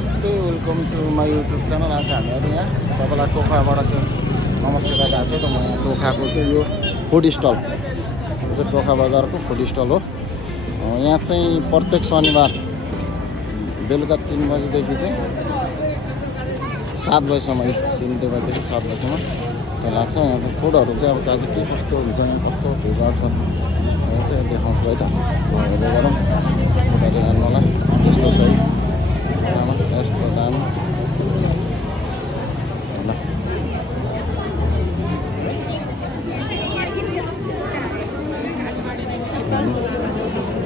नमस्ते welcome to my YouTube channel. आज हामीहरू यहाँ सबैलाई टोखाबाट चाहिँ नमस्ते गरिरहेको छु। त म यहाँ टोखाको चाहिँ यो फुड स्टल, यो चाहिँ टोखा बजारको फुड स्टल हो। यहाँ चाहिँ प्रत्येक शनिबार बेलुका 3 बजेदेखि चाहिँ 7 बजीसम्म, 3 बजेदेखि 7 बजीसम्म चाहिँ लाग्छ। यहाँ चाहिँ फुडहरू चाहिँ अब आज के कस्तो हुन्छ, कस्तो भिडभाड छ यो चाहिँ देखाउँछु है त। हेर्दै गरौँ फुडहरू हेर्नुलाई यस्तो छ है, यस्तो दाम ल।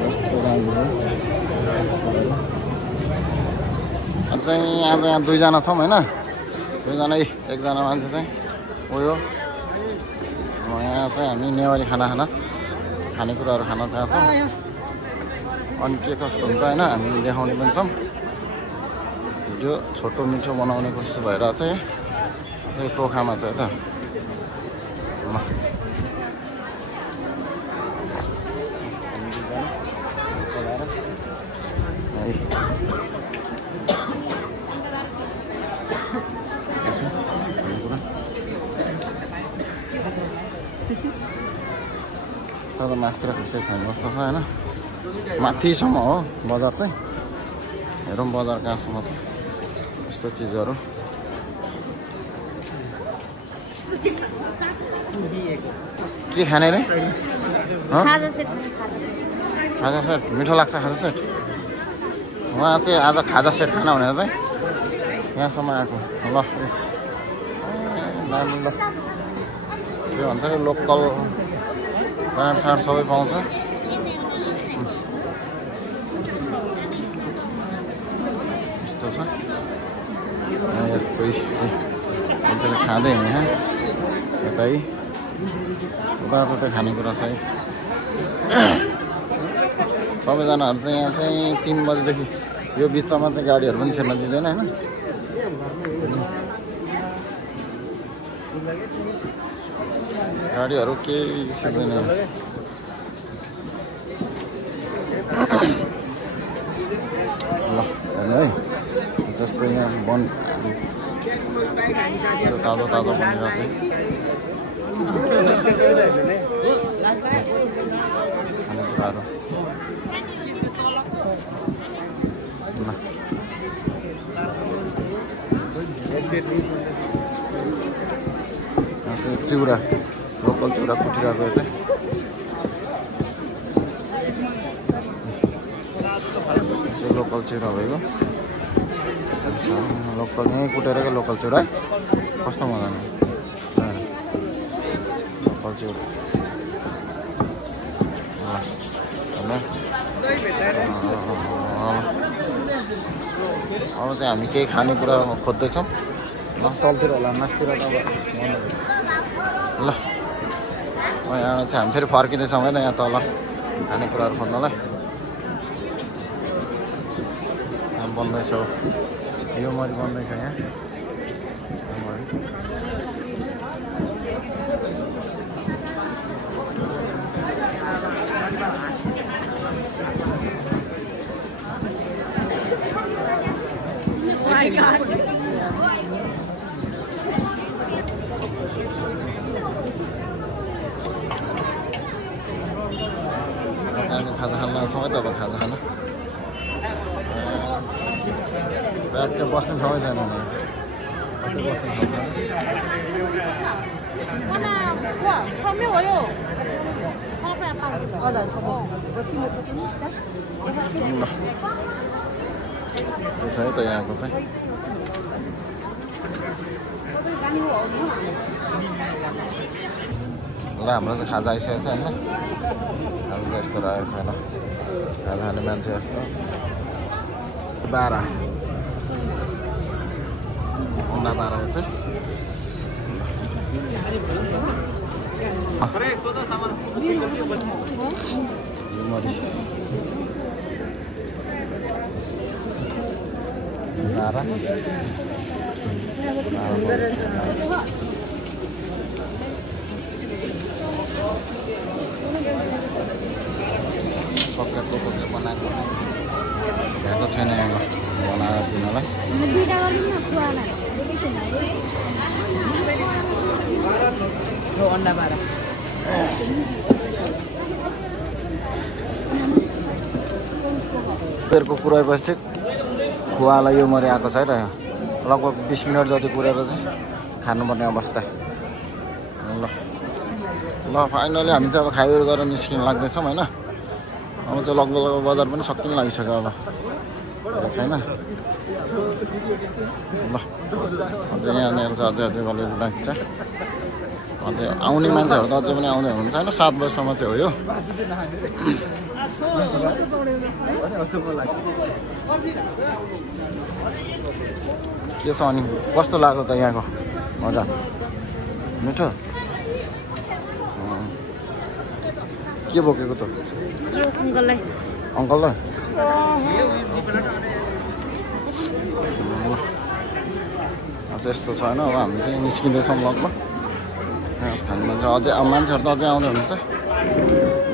यस्तो दाम हो। आज यहाँ दुईजना छौँ होइन, दुईजना एकजना मान्छे चाहिँ उयो यहाँ चाहिँ हामी नेवारी खानेकुराहरू खान चाहन्छौँ। अनि के कस्तो हुन्छ होइन हामी देखाउने पनि छौँ। भिडियो छोटो मिठो बनाउने कोसिस भइरहेको छ चाहिँ टोखामा चाहिँ त। तर मास्टर खुसै छैन जस्तो छ होइन। माथिसम्म हो बजार चाहिँ, हेरौँ बजार कहाँसम्म छ यस्तो चिजहरू। के खाने रे? खाजा सेट मिठो लाग्छ। खाजा सेट उहाँ चाहिँ आज खाजा सेट खाना भनेर चाहिँ यहाँसम्म आएको। ल दामी ल, के भन्छ अरे लोकल साँड सबै पाउँछ। यस्तो छ यस्तो मान्छेले खाँदै यहाँ यतै उताउता खानेकुरा छ है। सबैजनाहरू चाहिँ यहाँ चाहिँ 3 बजीदेखि यो बिचमा चाहिँ गाडीहरू पनि छिर्न दिँदैन होइन। गाडीहरू केही छिर्दैन ल हेर्नु है। जस्तो यहाँ तातो तातो बनिरहेको छ खानेकुराहरू। यहाँ चाहिँ चिउरा, लोकल चिउरा कुटिरहेको चाहिँ लोकल चिउरा भएको। लोकल यहीँ कुटेर क्या लोकल चिउरा है, कस्तो मजाले लोकल चिउरा। अब चाहिँ हामी केही खानेकुरा खोज्दैछौँ। ल तलतिर होला मासतिर त अब ल यहाँ चाहिँ हामी फेरि फर्किँदैछौँ होइन यहाँ तल खानेकुराहरू खोज्नलाई। यहाँ बन्दैछ यो मरी बन्दैछ यहाँ खाजा खान लाग्छौँ है त। अब खाजा खान ब्यागको बस्ने ठाउँै छैन, कतै बस्ने ठाउँ छैन। यस्तो छ है त यहाँको चाहिँ। ल हाम्रो चाहिँ खाजा आइसकेको छ होइन। खाजा चाहिँ यस्तो रहेको छ ल, खाजा खाने मान्छे यस्तो 12 चाहिँ मरी 12 पक्का बनाएको भ्याएको छैन यहाँ बनाएर दिन हामीलाई बेरको पुऱ्याएपछि खुवालाई यो मरि आएको छ है त लगभग 20 मिनट जति पुरेर चाहिँ खानुपर्ने अवस्था ल ल फाइनली हामी चाहिँ अब खाइवरी गरेर निस्किन लाग्दैछौँ होइन अब चाहिँ लगभग बजार पनि सकिन लागिसक्यो अब छैन ल अझै यहाँनिर चाहिँ अझै गलेर बाँकी छ अझै आउने मान्छेहरू त अझै पनि आउँदै हुनुहुन्छ होइन 7 बजीसम्म चाहिँ हो यो के छ अनि कस्तो लाग्यो त यहाँको मजा मिठो के बोकेको त अङ्कललाई अझै यस्तो छ होइन अब हामी चाहिँ निस्किँदैछौँ लगभग खानु मान्छे अझै अब मान्छेहरू त अझै आउँदै हुनुहुन्छ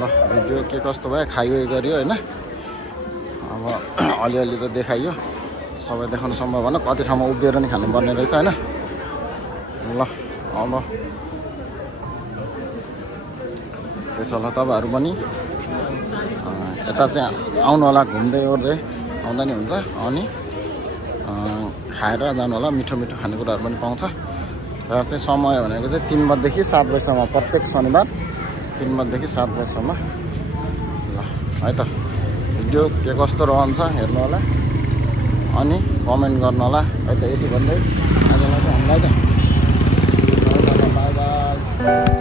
ल भिडियो के कस्तो भयो खाइयो गरियो होइन अब अलिअलि त देखाइयो सबै देखाउनु सम्भव भएन कति ठाउँमा उभिएर नि खानुपर्ने रहेछ होइन ल अब त्यसो होला तपाईँहरू पनि यता चाहिँ आउनु होला घुम्दै ओर्दै आउँदा नि हुन्छ अनि खाएर जानु होला मिठो मिठो खानेकुराहरू पनि पाउँछ र चाहिँ समय भनेको चाहिँ 3 बजेदेखि 7 बजीसम्म प्रत्येक शनिबार 3 बजेदेखि 7 बजीसम्म ल है त भिडियो के कस्तो रहन्छ हेर्नु होला अनि कमेन्ट गर्नु होला है त यति भन्दै आजलाई चाहिँ हामीलाई त बाई बाई